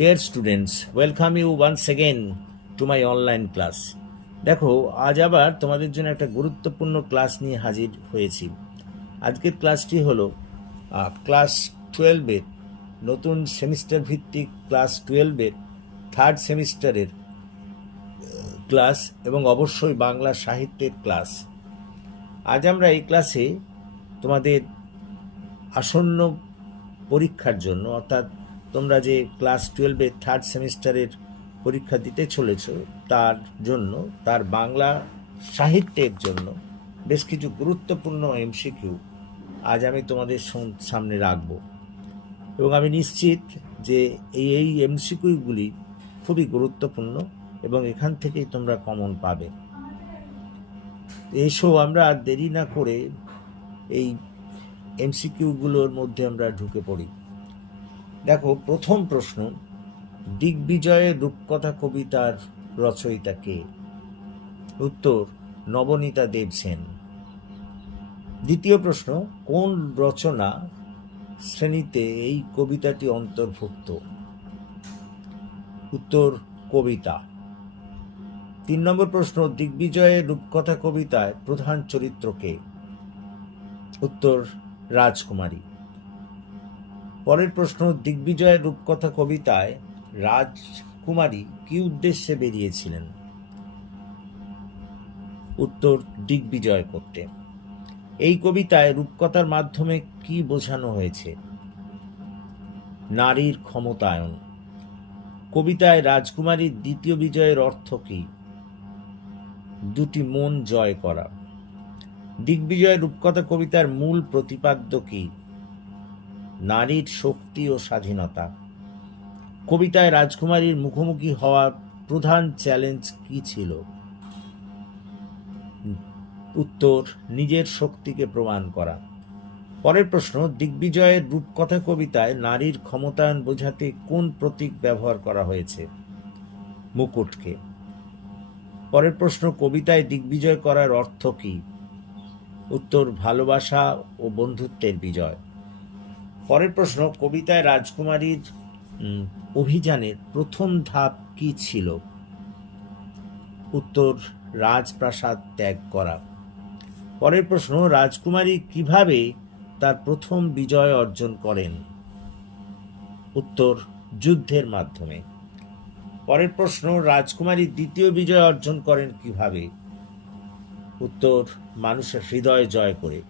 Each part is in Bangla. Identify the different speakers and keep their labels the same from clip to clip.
Speaker 1: Dear students welcome you once again to my online class দেখো, আজ আবার তোমাদের জন্য একটা গুরুত্বপূর্ণ ক্লাস নিয়ে হাজির হয়েছি। আজকের ক্লাসটি হলো ক্লাস টুয়েলভের নতুন সেমিস্টার ভিত্তিক ক্লাস টুয়েলভের থার্ড সেমিস্টারের ক্লাস এবং অবশ্যই বাংলা সাহিত্যের ক্লাস আজ আমরা এই ক্লাসে তোমাদের আসন্ন পরীক্ষার জন্য, অর্থাৎ তোমরা যে ক্লাস টুয়েলভের থার্ড সেমিস্টারের পরীক্ষা দিতে চলেছ, তার জন্য, তার বাংলা সাহিত্যের জন্য বেশ কিছু গুরুত্বপূর্ণ এমসিকিউ আজ আমি তোমাদের সামনে রাখব। এবং আমি নিশ্চিত যে এই এই এমসিকিউগুলি খুবই গুরুত্বপূর্ণ এবং এখান থেকেই তোমরা কমন পাবে। এসো আমরা দেরি না করে এই এমসিকিউগুলোর মধ্যে আমরা ঢুকে পড়ি। দেখো, প্রথম প্রশ্ন দিগ্বিজয়ের রূপকথা কবিতার রচয়িতা কে? উত্তর, নবনীতা দেব সেন। দ্বিতীয় প্রশ্ন, কোন রচনা শ্রেণীতে এই কবিতাটি অন্তর্ভুক্ত? উত্তর, কবিতা। তিন নম্বর প্রশ্ন দিগ্বিজয়ের রূপকথা কবিতায় প্রধান চরিত্রকে উত্তর, রাজকুমারী। পরের প্রশ্ন, দিগ্বিজয়ের রূপকথা কবিতায় রাজকুমারী কি উদ্দেশ্যে বেরিয়েছিলেন? উত্তর, দিগ্বিজয় করতে। এই কবিতায় রূপকথার মাধ্যমে কি বোঝানো হয়েছে? নারীর ক্ষমতায়ন। কবিতায় রাজকুমারীর দ্বিতীয় বিজয়ের অর্থ কি? দুটি মন জয় করা। দিগ্বিজয় রূপকথা কবিতার মূল প্রতিপাদ্য কি? নারীর শক্তি ও স্বাধীনতা। কবিতায় রাজকুমারীর মুখোমুখি হওয়ার প্রধান চ্যালেঞ্জ কি ছিল? উত্তর, নিজের শক্তিকে প্রমাণ করা। পরের প্রশ্ন, দিগ্বিজয়ের রূপকথা কবিতায় নারীর ক্ষমতায়ন বোঝাতে কোন প্রতীক ব্যবহার করা হয়েছে? মুকুটকে। পরের প্রশ্ন, কবিতায় দিগ্বিজয় করার অর্থ কী? উত্তর, ভালোবাসা ও বন্ধুত্বের বিজয়। পরের প্রশ্ন, কবিতায় রাজকুমারীর অভিযানের প্রথম ধাপ কি ছিল? উত্তর, রাজপ্রাসাদ ত্যাগ করা। পরের প্রশ্ন, রাজকুমারী কীভাবে তার প্রথম বিজয় অর্জন করেন? উত্তর, যুদ্ধের মাধ্যমে। পরের প্রশ্ন, রাজকুমারী দ্বিতীয় বিজয় অর্জন করেন কীভাবে? উত্তর, মানুষের হৃদয় জয় করে।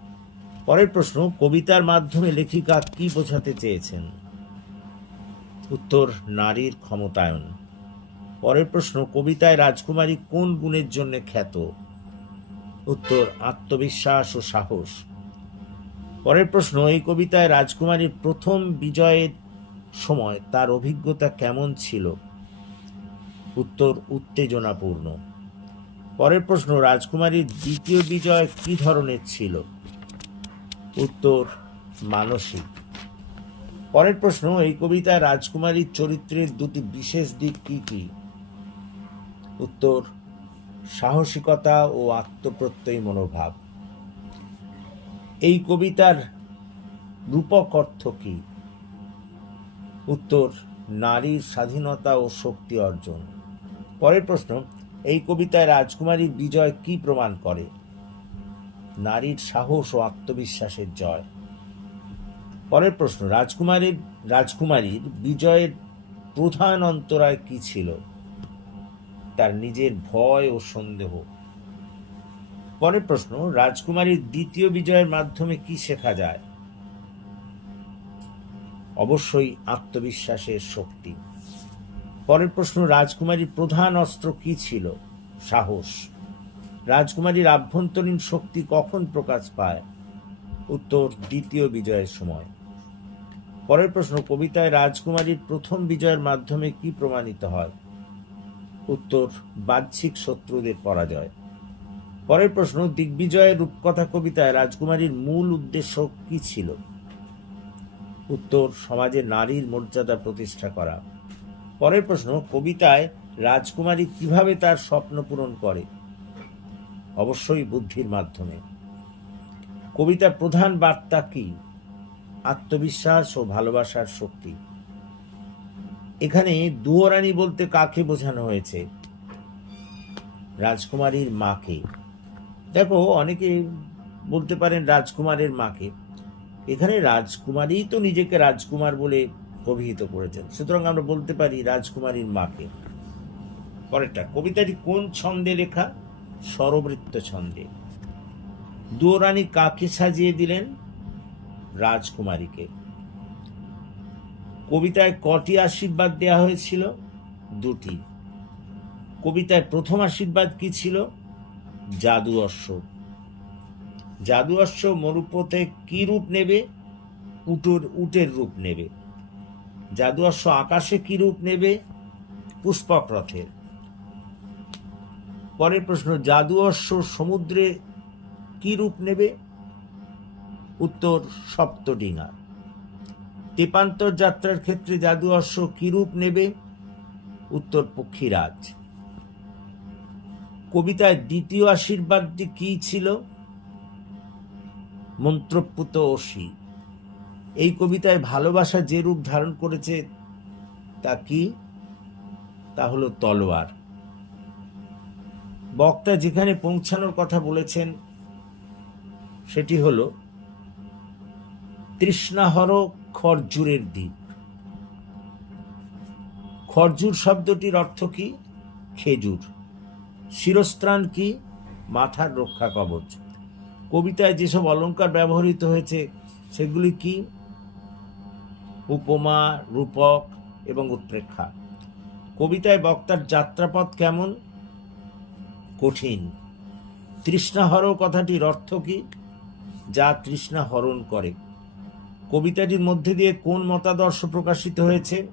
Speaker 1: পরের প্রশ্ন, কবিতার মাধ্যমে লেখিকা কি বোঝাতে চেয়েছেন? উত্তর, নারীর ক্ষমতায়ন। পরের প্রশ্ন, কবিতায় রাজকুমারী কোন গুণের জন্য খ্যাত? উত্তর, আত্মবিশ্বাস ও সাহস। পরের প্রশ্ন, এই কবিতায় রাজকুমারীর প্রথম বিজয়ের সময় তার অভিজ্ঞতা কেমন ছিল? উত্তর, উত্তেজনাপূর্ণ। পরের প্রশ্ন, রাজকুমারীর দ্বিতীয় বিজয় কি ধরনের ছিল? উত্তর মানসিক। পরের প্রশ্ন, এই কবিতায় রাজকুমারীর চরিত্রের দুটি বিশেষ দিক কি কি? উত্তর, সাহসিকতা ও আত্মপ্রত্যয়ী মনোভাব। এই কবিতার রূপক অর্থ কি? উত্তর, নারীর স্বাধীনতা ও শক্তি অর্জন। পরের প্রশ্ন, এই কবিতায় রাজকুমারীর বিজয় কি প্রমাণ করে? নারীর সাহস ও আত্মবিশ্বাসের জয়। পরের প্রশ্ন, রাজকুমারীর রাজকুমারীর বিজয়ের প্রধান অন্তরায় কি ছিল? তার নিজের ভয় ও সন্দেহ। পরের প্রশ্ন, রাজকুমারীর দ্বিতীয় বিজয়ের মাধ্যমে কি শেখা যায়? অবশ্যই আত্মবিশ্বাসের শক্তি। পরের প্রশ্ন, রাজকুমারীর প্রধান অস্ত্র কি ছিল? সাহস। রাজকুমারীর আভ্যন্তরীণ শক্তি কখন প্রকাশ পায়? উত্তর, দ্বিতীয় বিজয়ের সময়। পরের প্রশ্ন, কবিতায় রাজকুমারীর প্রথম বিজয়ের মাধ্যমে কি প্রমাণিত হয়? উত্তর, বাহ্যিক শত্রুদের পরাজয়। পরের প্রশ্ন, দিগ্বিজয়ের রূপকথা কবিতায় রাজকুমারীর মূল উদ্দেশ্য কি ছিল? উত্তর, সমাজে নারীর মর্যাদা প্রতিষ্ঠা করা। পরের প্রশ্ন, কবিতায় রাজকুমারী কীভাবে তার স্বপ্ন পূরণ করে? অবশ্যই বুদ্ধির মাধ্যমে। কবিতার প্রধান বার্তা কি? আত্মবিশ্বাস ও ভালোবাসার শক্তি। এখানে দুয়োরানী বলতে কাকে বোঝানো হয়েছে? রাজকুমারীর মাকে। দেখো, অনেকে বলতে পারেন রাজকুমারের মাকে। এখানে রাজকুমারী তো নিজেকে রাজকুমার বলে অভিহিত করেছেন। সুতরাং আমরা বলতে পারি রাজকুমারীর মাকে। পরেরটা, কবিতাটি কোন ছন্দে লেখা? স্বরবৃত্ত ছন্দে দুয়োরানী কাকে সাজিয়ে দিলেন? রাজকুমারীকে। কবিতায় কটি আশীর্বাদ দেওয়া হয়েছিল? দুটি। কবিতায় প্রথম আশীর্বাদ কি ছিল? জাদু অশ্ব। জাদু অশ্ব মরুপথে কি রূপ নেবে? উটোর, উটের রূপ নেবে। জাদু অশ্ব আকাশে কি রূপ নেবে? পুষ্পক রথের। পরের প্রশ্ন, জাদু অশ্ব সমুদ্রে কি রূপ নেবে? উত্তর সপ্তডিঙা তেপান্তর যাত্রার ক্ষেত্রে জাদু অশ্ব কি রূপ নেবে? উত্তর, পক্ষীরাজ। কবিতায় দ্বিতীয় আশীর্বাদটি কি ছিল? মন্ত্রপুত অসি। এই কবিতায় ভালোবাসা যে রূপ ধারণ করেছে তা কি? তা হলো তলোয়ার। বক্তা যেখানে পৌঁছানোর কথা বলেছেন, সেটি হলো তৃষ্ণাহর খরজুরের দ্বীপ। খরজুর শব্দটির অর্থ কি? খেজুর। শিরস্ত্রাণ কি? মাথার রক্ষা কবচ। কবিতায় যেসব অলঙ্কার ব্যবহৃত হয়েছে, সেগুলি কি? উপমা, রূপক এবং উৎপ্রেক্ষা। কবিতায় বক্তার যাত্রাপথ কেমন? কঠিন। তৃষ্ণাহর কথাটির অর্থ কি? যা তৃষ্ণা হরণ করে। কবিতাটির মধ্যে দিয়ে কোন মতাদর্শ প্রকাশিত হয়েছে?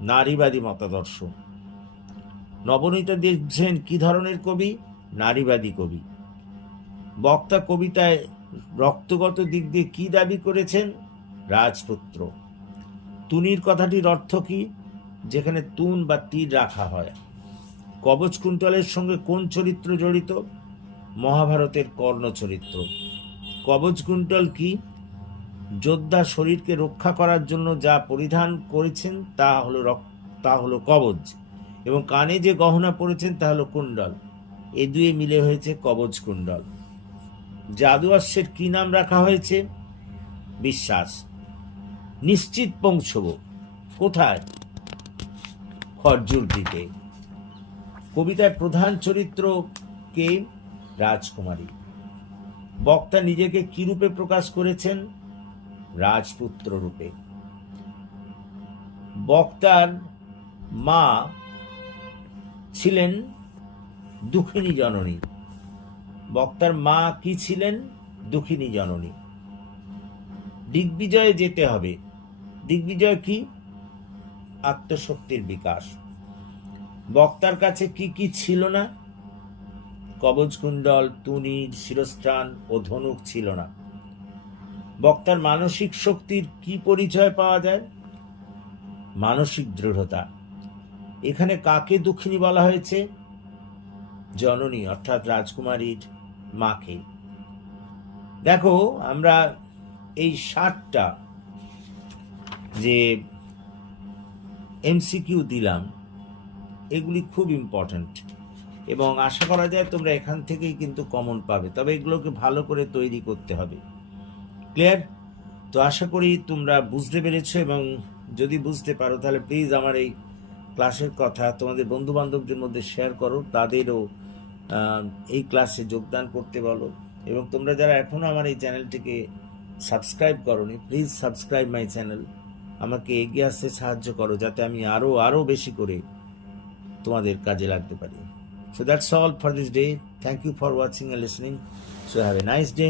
Speaker 1: নারীবাদী মতাদর্শ। নবনীতা দেখছেন কি ধরনের কবি? নারীবাদী কবি। বক্তা কবিতায় রক্তগত দিক দিয়ে কি দাবি করেছেন? রাজপুত্র। তুনির কথাটির অর্থ কি? যেখানে তুন বা তীর রাখা হয়। কবচ কুন্তলের সঙ্গে কোন চরিত্র জড়িত? মহাভারতের কর্ণ চরিত্র কবচ কুন্তল কি? যোদ্ধা শরীরকে রক্ষা করার জন্য যা পরিধান করেছেন তা হলো তা হলো কবচ। এবং কানে যে গহনা পরেছেন তা হলো কুণ্ডল। এ দুয়ে মিলে হয়েছে কবচ কুণ্ডল। জাদু অশ্বের কি নাম রাখা হয়েছে? বিশ্বাস। নিশ্চিত পৌঁছব। কোথায়? খরজুর দ্বীপে কবিতায় প্রধান চরিত্র কে? রাজকুমারী। বক্তা নিজেকে কি রূপে প্রকাশ করেছেন? রাজপুত্র রূপে। বক্তার মা ছিলেন দুঃখিনী জননী। বক্তার মা কি ছিলেন? দুঃখিনী জননী। দিগ্বিজয়ে যেতে হবে। দিগ্বিজয় কি? আত্মশক্তির বিকাশ। বক্তার কাছে কি কি ছিল না? কবচকুণ্ডল তুনির শিরস্ত্রাণ ও ধনুক ছিল না। বক্তার মানসিক শক্তির কি পরিচয় পাওয়া যায়? মানসিক দৃঢ়তা। এখানে কাকে দুঃখিনী বলা হয়েছে? জননী, অর্থাৎ রাজকুমারীর মাকে। দেখো, আমরা এই ষাটটা যে এমসিকিউ দিলাম এগুলি খুব ইম্পর্ট্যান্ট এবং আশা করা যায় তোমরা এখান থেকেই কিন্তু কমন পাবে। তবে এগুলোকে ভালো করে তৈরি করতে হবে। ক্লিয়ার তো আশা করি তোমরা বুঝতে পেরেছ এবং যদি বুঝতে পারো, তাহলে প্লিজ আমার এই ক্লাসের কথা তোমাদের বন্ধু বান্ধবদের মধ্যে শেয়ার করো। তাদেরও এই ক্লাসে যোগদান করতে বলো। এবং তোমরা যারা এখনও আমার এই চ্যানেলটিকে সাবস্ক্রাইব করনি প্লিজ সাবস্ক্রাইব মাই চ্যানেল আমাকে এগিয়ে আসতে সাহায্য করো, যাতে আমি আরও আরও বেশি করে তোমাদের কাজে লাগতে পারি so that's all for this day thank you for watching and listening so have a nice day